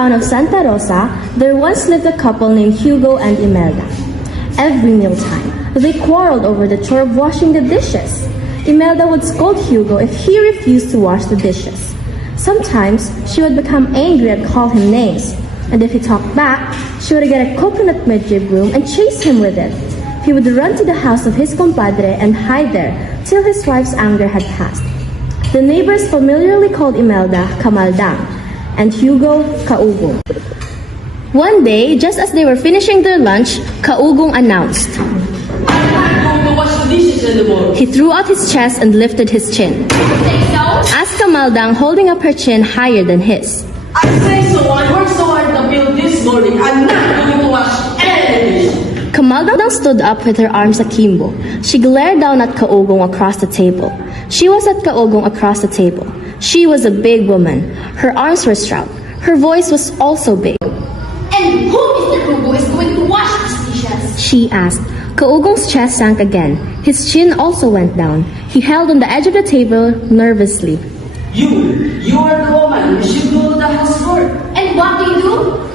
town of Santa Rosa, there once lived a couple named Hugo and Imelda. Every mealtime, they quarreled over the chore of washing the dishes. Imelda would scold Hugo if he refused to wash the dishes. Sometimes, she would become angry and call him names. And if he talked back, she would get a coconut midget broom and chase him with it. He would run to the house of his compadre and hide there till his wife's anger had passed. The neighbors familiarly called Imelda Kamaldang and Hugo Kaugong. One day, just as they were finishing their lunch, Kaugong announced. I'm not going to wash the dishes anymore. He threw out his chest and lifted his chin. Say so? Asked Kamaldang, holding up her chin higher than his. I say so. I worked so hard to build this morning. I'm not going to wash any dish. Kamaldang stood up with her arms akimbo. She glared down at Kaugong across the table. She was at Kaugong across the table. She was a big woman. Her arms were stout. Her voice was also big. And who, Mr. Hugo, is going to wash these dishes? She asked. Kaugong's chest sank again. His chin also went down. He held on the edge of the table nervously. You are the woman. You should do the housework. And what do?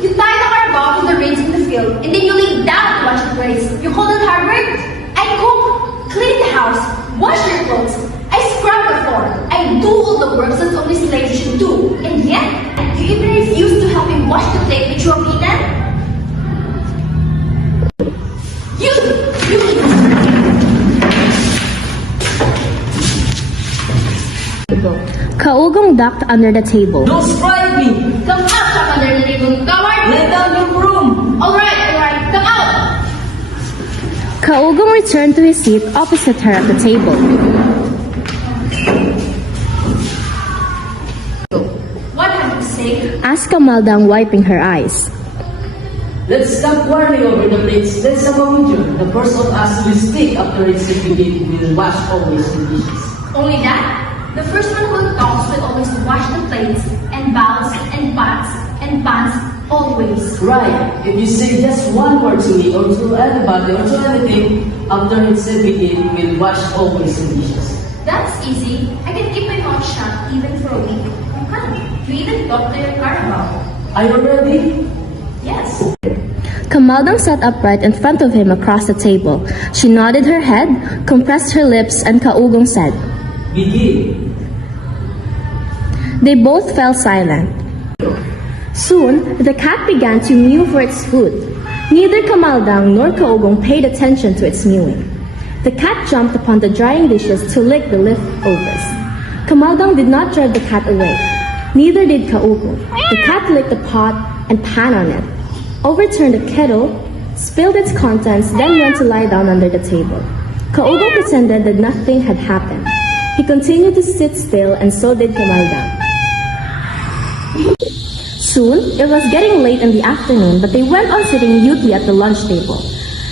You tie the carabao to the reins in the field, and then you lay down to watch it race. You call that hard work? I cook, clean the house, wash your clothes. I scrub the floor. I do all the work that only slaves should do. And yet, you even refuse to help me wash the plate which you have eaten? You! Kaugong ducked under the table. Don't strike me. Come out from under the table, you coward! Lay down your broom. Alright, come out! Kaugong returned to his seat opposite her at the table. What have you say? Asked Kamaldang, wiping her eyes. Let's stop quarreling over the plates. Let's have a wager. The first of us will stick after it's segregated. Will wash always the dishes. Only that? The first one who talks will always wash the plates and bowls and pots and pans always. Right. If you say just one word to me or to anybody or to anything, after it's segregated, we'll wash always the dishes. That's easy. I can keep my mouth shut even for a week. Come, you even talk to your carabao. Are you ready? Yes. Kamaldang sat upright in front of him across the table. She nodded her head, compressed her lips, and Kaugong said, Begin. They both fell silent. Soon, the cat began to mew for its food. Neither Kamaldang nor Kaugong paid attention to its mewing. The cat jumped upon the drying dishes to lick the leftovers. Kamaldang did not drive the cat away. Neither did Kaugong. The cat licked the pot and pan on it, overturned the kettle, spilled its contents, then went to lie down under the table. Kaugong pretended that nothing had happened. He continued to sit still, and so did Kamaldang. Soon, it was getting late in the afternoon, but they went on sitting mutely at the lunch table.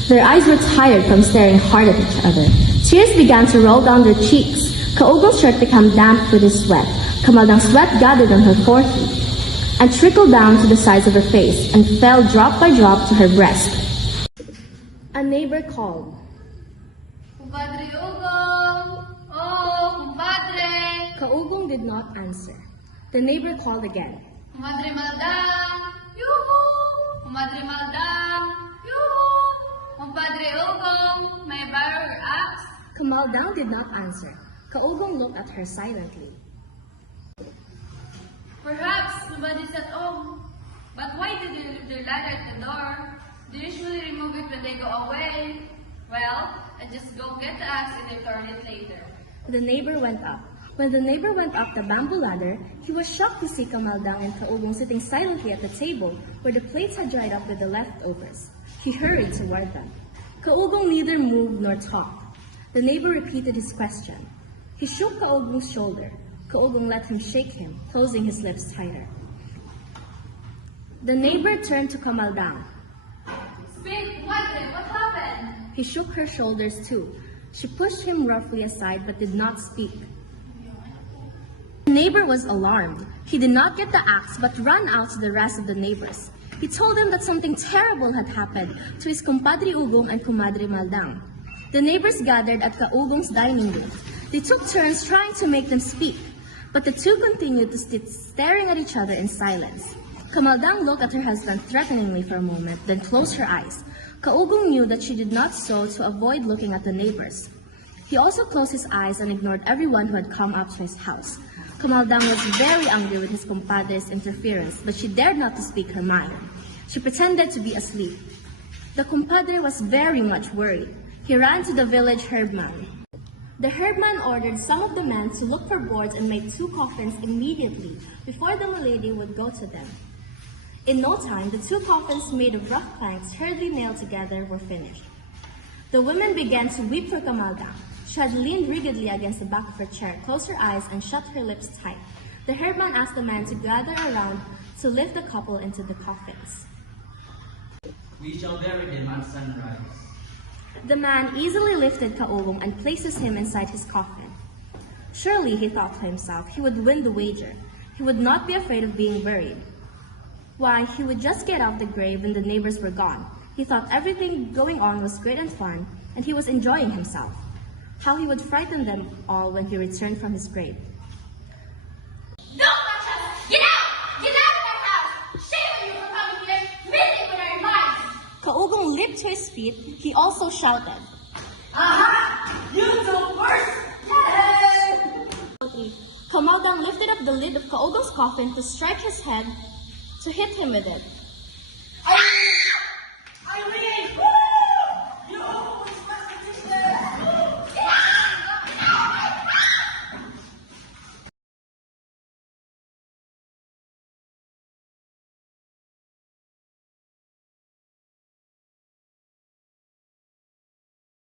Their eyes were tired from staring hard at each other. Tears began to roll down their cheeks. Kaugong's shirt became damp with his sweat. Kamaldang's sweat gathered on her forehead and trickled down to the sides of her face and fell drop by drop to her breast. A neighbor called. Compadre Hugo! Oh, compadre! Kaugong did not answer. The neighbor called again. Compadre Maldang! Yoo-hoo! Compadre Maldang! Yoo-hoo! Compadre Hugo! May I borrow your axe? Kamaldang did not answer. Kaugong looked at her silently. Perhaps nobody's at home. But why did you leave their ladder at the door? Do you usually remove it when they go away? Well, I just go get the axe and return it later. The neighbor went up. When the neighbor went up the bamboo ladder, he was shocked to see Kamaldang and Kaugong sitting silently at the table where the plates had dried up with the leftovers. He hurried toward them. Kaugong neither moved nor talked. The neighbor repeated his question. He shook Kaugong's shoulder. Kaugong let him shake him, closing his lips tighter. The neighbor turned to Kamaldang. Speak, compadre, what happened? He shook her shoulders too. She pushed him roughly aside but did not speak. The neighbor was alarmed. He did not get the axe but ran out to the rest of the neighbors. He told them that something terrible had happened to his compadre Ugong and comadre Maldang. The neighbors gathered at Kaugong's dining room. They took turns trying to make them speak, but the two continued to sit staring at each other in silence. Kamaldang looked at her husband threateningly for a moment, then closed her eyes. Kaugong knew that she did not so to avoid looking at the neighbors. He also closed his eyes and ignored everyone who had come up to his house. Kamaldang was very angry with his compadre's interference, but she dared not to speak her mind. She pretended to be asleep. The compadre was very much worried. He ran to the village herdman. The herdman ordered some of the men to look for boards and make 2 coffins immediately before the milady would go to them. In no time, the 2 coffins made of rough planks hurriedly nailed together were finished. The women began to weep for Kamaldang. She had leaned rigidly against the back of her chair, closed her eyes, and shut her lips tight. The herdman asked the men to gather around to lift the couple into the coffins. We shall bury them at sunrise. The man easily lifted Kaugong and places him inside his coffin. Surely, he thought to himself, he would win the wager. He would not be afraid of being buried. Why, he would just get out the grave when the neighbors were gone. He thought everything going on was great and fun, and he was enjoying himself. How he would frighten them all when he returned from his grave. No, Machas! Get out! Get out of my house! Shame on you for coming here, messing with our lives! Kaugong leaped to his feet. He also shouted. Aha! You do first! Yay! Kamaldang lifted up the lid of Kaugong's coffin to strike his head, to hit him with it.